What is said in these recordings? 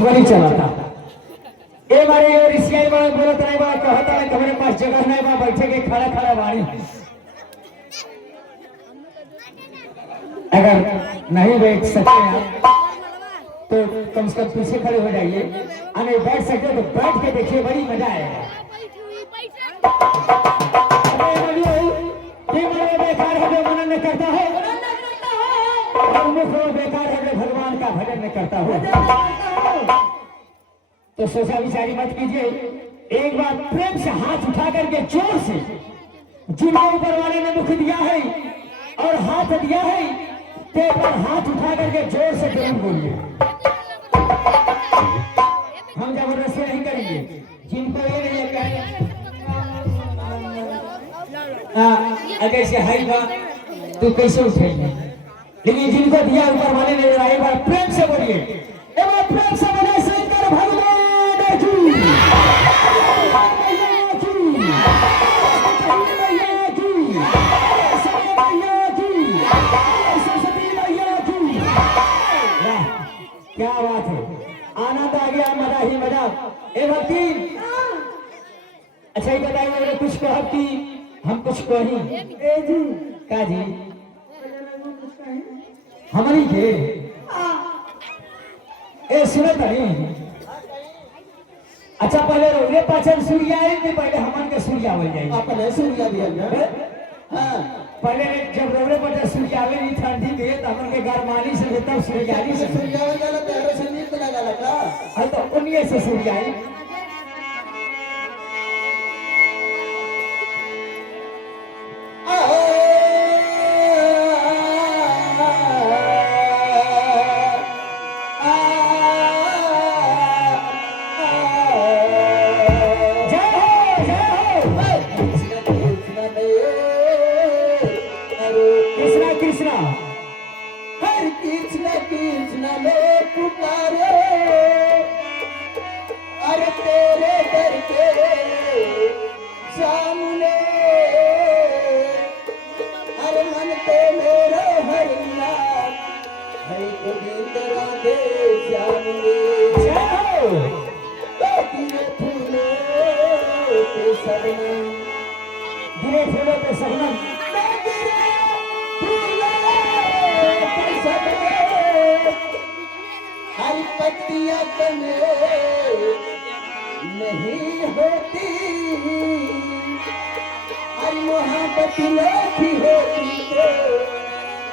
वही चला था ए बारे और इसियाई वाला बोलत नहीं बा कहता है हमारे पास जगह नहीं बा बैठे के खड़ा खड़ा बाड़ी अगर नहीं बैठ सकते आप तो कम से कम पीछे खड़े हो जाइए अरे बैठ सकते तो बैठ के देखिए बड़ी मजा आएगा बेकार है जो मनन करता है बेकार है जो भगवान का भजन करता हो तो सोचा विचारी मत कीजिए एक बार प्रेम से हाथ उठा करके जोर से जिनके ऊपर वाले ने मुख दिया है और हाथ दिया है ते पर हाथ उठा करके जोर से जरूर बोलिए हम जबरदस्ती नहीं करेंगे जिनको ये नहीं कहें अगर से हाई बा तो कैसे उठेंगे लेकिन जिनको दिया ऊपर वाले ने एक बार प्रेम से बोलिए एक बार प्रेम से बोले शंकर भगवान की क्या बात है आनंद आ गया मजा ही मजा ए भक्ति अच्छा ही बताइए मेरे कुछ कह कि हम कुछ कही ए जी का जी हमारी के ए सुनो तनी अच्छा पहले रोले पाचन सूर्य आए कि पहले हमन के सूर्य आवल जाए पहले सूर्य दिया ना हां पहले जब रोले पाचन सूर्य आवे नहीं ठंडी के त हमन के गरमानी से तब सूर्यानी से सूर्य आवे जाला तेरे से नीत लगा लगा हां तो उन्हीं से सूर्य आए नहीं होती हर मोहब्बत नहीं होती तो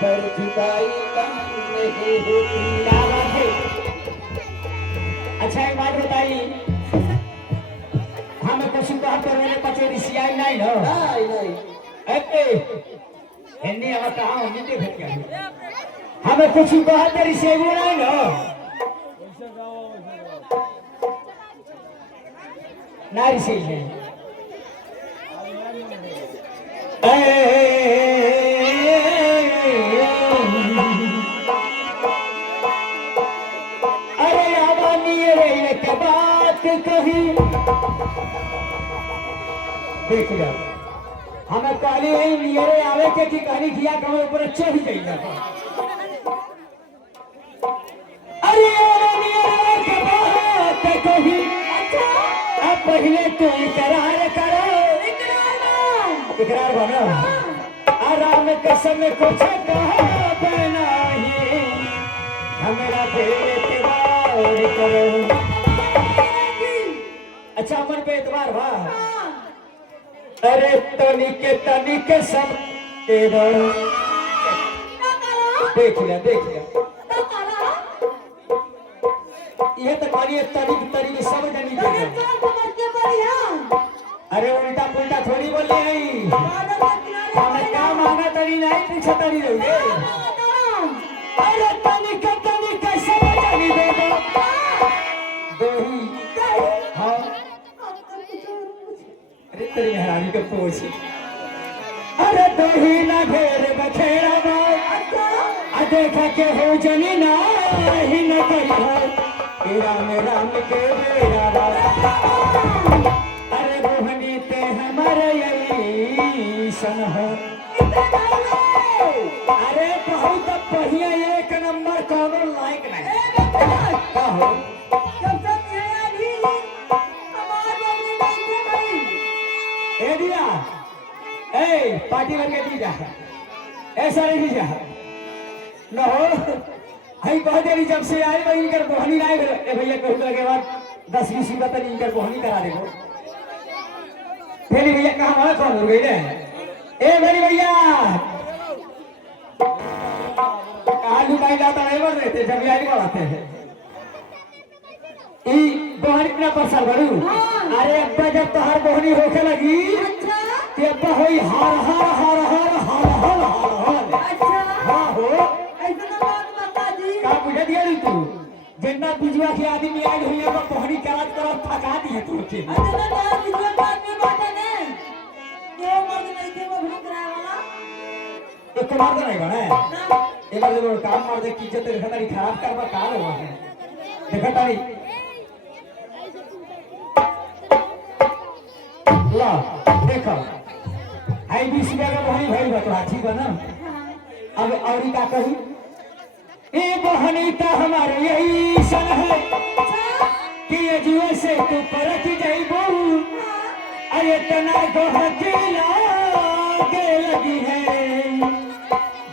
पर जुदाई कम नहीं होती क्या बात है अच्छा एक बात बताइए हम कुछ बात कर रहे पचे रिसियाई नहीं ना नहीं ए हिंदी हम कहां हिंदी देख क्या हमें कुछ बात रिसियाई नहीं ना नारी से है अरे आवानी रे क्या बात कही देख लो हमें काली नियरे आवे के की कहानी किया कमर ऊपर चढ़ गई ना अरे आवानी रे क्या बात कही पहले तो इकरार करो इकरार बनो आराम कसम कुछ कहा नहीं हमारा एतबार करो अच्छा मन पे एतबार बा अरे तनिक सब देख लिया ये तो मानिए तनिक सब जनी अरे उल्टा पुल्टा थोड़ी बोल रही हमें क्या मांगा तरी नहीं पीछे तरी रहोगे अरे तनिक सब जनी दो ही हाँ अरे तेरी मेहरानी को पूछ अरे दो ही ना घेर बखेड़ा बात देखा के हो जनी ना ही न करी राम राम के मेरा अरे रोहनी ते हमारे यही सन हो अरे बहुत बढ़िया, एक नंबर, कोनो लायक नहीं। का हो ए दिया, ए पार्टी भर के दी जा, ऐसा नहीं दी जा न हो। हई कह देरी जब से आई वही इनकर बोहनी नहीं भेल। ए भैया कहू के बाद 10-20 रुपया तक इनकर बोहनी करा देबो। फेरी भैया कहां वाला कौन हो गई रे? ए मेरी भैया कहां लुकाई जाता नहीं बढ़ रहे थे जब आई बढ़ाते हैं ई बोहनी ना परसल बड़ू। अरे अब्बा जब तोहार बोहनी होके लगी ते अब्बा होई हार हार हार हार हार हार हार हार। हां हो का बुझे दिया रे तू? जितना बिजुआ के आदमी आई हुई है बोहनी करात करत थका दी है तू के। एक मार दे नहीं बने एक बार जरूर काम मार दे की इज्जत देखा तारी खराब करवा का हुआ है देखा तारी ला देखो आई 20 रुपया का बहनी भइल बा तो ठीक है ना। अब औरी का कही ए बहनी तो हमारे यही सन है कि ये जुए से तू परख जाइबो। अरे तना गहकिला के लगी है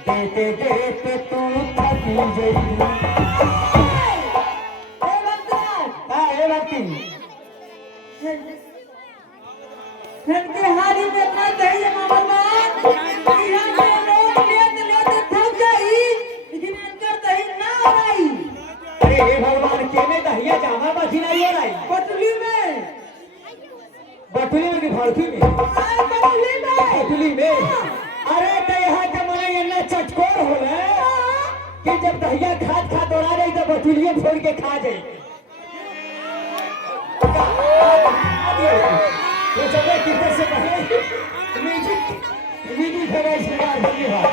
देते देते तू थकी जाइबो। ए बाती के हारी में ना दही मामा यहाँ पे लोग लेते थक गई लेकिन इनकर दही ना हो रही। अरे हे भगवान केने दहिया जामा बाकी नहीं हो रही बटुली में कि भड़की में? बटुली में। अरे तो यहाँ के मने इतना चटकोर हो कि जब दहिया खाद खाद दौड़ा रही तो बटुलिए फोड़ के खा जाए। ये चले कितने से पहले म्यूजिक धन्यवाद।